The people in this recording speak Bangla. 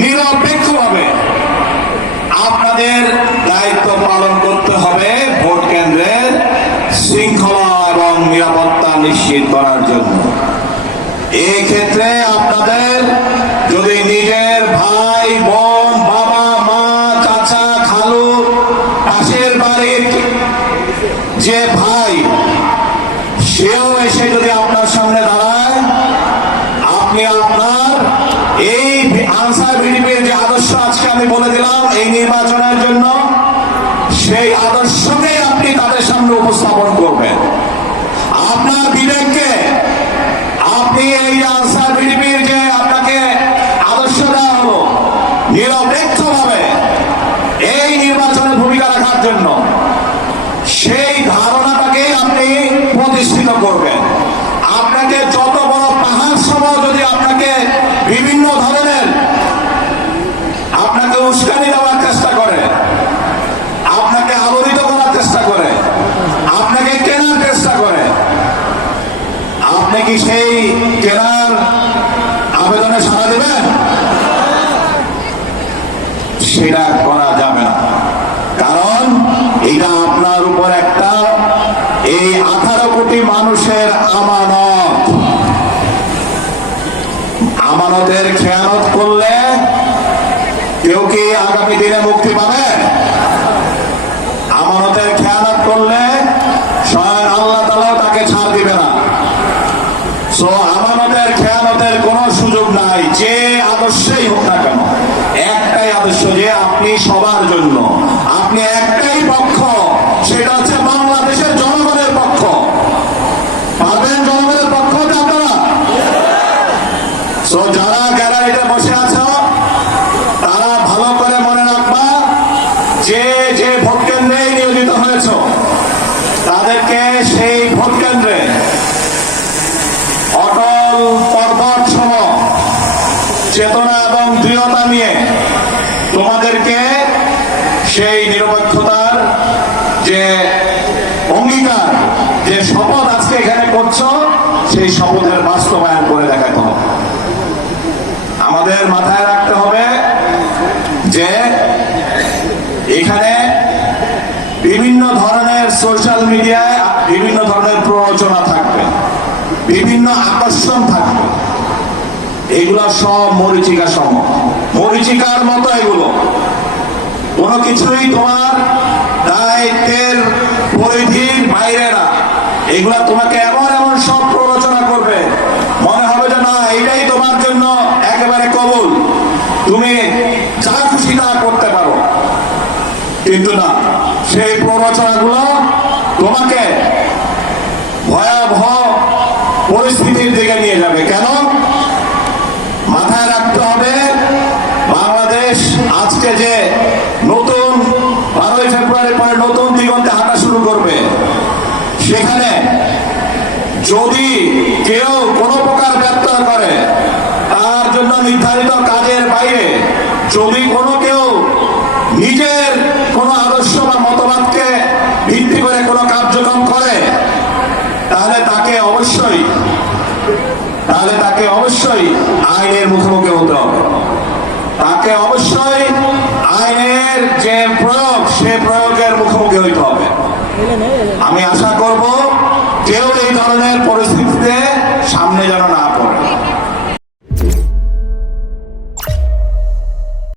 নিরপেক্ষভাবে আপনাদের দায়িত্ব পালন করতে হবে ভোট কেন্দ্রের শৃঙ্খলা এবং নিরাপত্তা নিশ্চিত করার জন্য। এই ক্ষেত্রে আপনাদের যদি নিজের ভাই বোন বাবা মা চাচা খালু পাশের বাড়ির যে ভাই সেও এসে যদি আপনার সামনে দাঁড়ায়, আপনি আপনার এই আনসার ভিডিপির যে আদর্শ আজকে আমি বলে দিলাম এই নির্বাচনের জন্য, সেই আদর্শকেই আপনি তাদের সামনে উপস্থাপন করবেন। আপনার বিবেককে আপনি এই আনসার ভিডিপির যে আপনাকে আদর্শ দেওয়া হলো নিরপেক্ষভাবে এই নির্বাচনে ভূমিকা রাখার জন্য, সেই ধারণাটাকেই আপনি প্রতিষ্ঠিত করবেন। আপনাকে যত বড় পাহাড় সভা যদি আপনাকে বিভিন্ন ধরনের আপনাকে উস্কানি দেওয়ার চেষ্টা করে, আপনাকে আলোড়িত করার চেষ্টা করে, আপনাকে কেনার চেষ্টা করে, আপনি কি সেই কেনার আবেদনে সাড়া দেবেন? সেটা করা যাবে না, কারণ এটা আপনার উপর একটা এই 18 কোটি মানুষের আমানত। আমানতের খেয়ানত করলে কেউ কি আগামী দিনে মুক্তি পাবে? আমানতের খেয়ানত করলে স্বয়ং আল্লাহ তাআলা তাকে ছাড় দিবে না। সো আমানতের খেয়ানতের কোনো সুযোগ নাই, যে আদর্শই হোক না কেন। একটাই আদর্শ, যে আপনি সবার জন্য, আপনি একটাই পক্ষ, সেটা হচ্ছে বাংলাদেশের জনগণের পক্ষ। পারবেন জনগণের পক্ষ হতে আপনারা? সো যারা গ্যালারিতে বসে আছো তারা ভালো করে মনে রাখবা, যে যে ভোট কেন্দ্রে নিয়োজিত হয়েছ তাদেরকে সেই ভোট কেন্দ্রে অটল পর্বত সম চেতনা এবং দৃঢ়তা নিয়ে তোমাদেরকে সেই নিরপেক্ষতার যে অঙ্গীকার, যে শপথ আজকে এখানে করছো, সেই শপথের বাস্তবায়ন করে দেখাতে হবে। আমাদের মাথায় রাখতে হবে যে এখানে বিভিন্ন ধরনের সোশ্যাল মিডিয়ায় বিভিন্ন ধরনের প্ররোচনা থাকবে, বিভিন্ন আকর্ষণ থাকবে। এগুলো সব মরীচিকা সম, মরীচিকার মতো। এগুলো কোনো কিছুই তোমার দায়িত্বের পরিধির বাইরে না। এগুলা তোমাকে এমন এমন সব প্ররোচনা করবে, মনে হবে যে না এটাই তোমার জন্য একেবারে কবুল, তুমি যা খুশি তা করতে পারো। কিন্তু না, সেই প্ররোচনাগুলো তোমাকে ভয়াবহ পরিস্থিতির দিকে নিয়ে যাবে। কেন? মাথায় রাখতে হবে, বাংলাদেশ আজকে যে নতুন 12ই ফেব্রুয়ারি পরে নতুন দিগন্তে হাঁটা শুরু করবে, সেখানে যদি কেউ কোনো প্রকার ব্যত্যয় করে, তার জন্য নির্ধারিত কাজের বাইরে যদি কোনো কেউ নিজের কোনো আদর্শ বা মতবাদকে ভিত্তি করে কোনো কার্যক্রম করে, তাহলে তাকে অবশ্যই আইনের মুখোমুখি হতে হবে। তাকে অবশ্যই আইনের যে প্রয়োগ, সে প্রয়োগের মুখোমুখি হইতে হবে। আমি আশা করব কেউ এই ধরনের পরিস্থিতিতে সামনে যেন না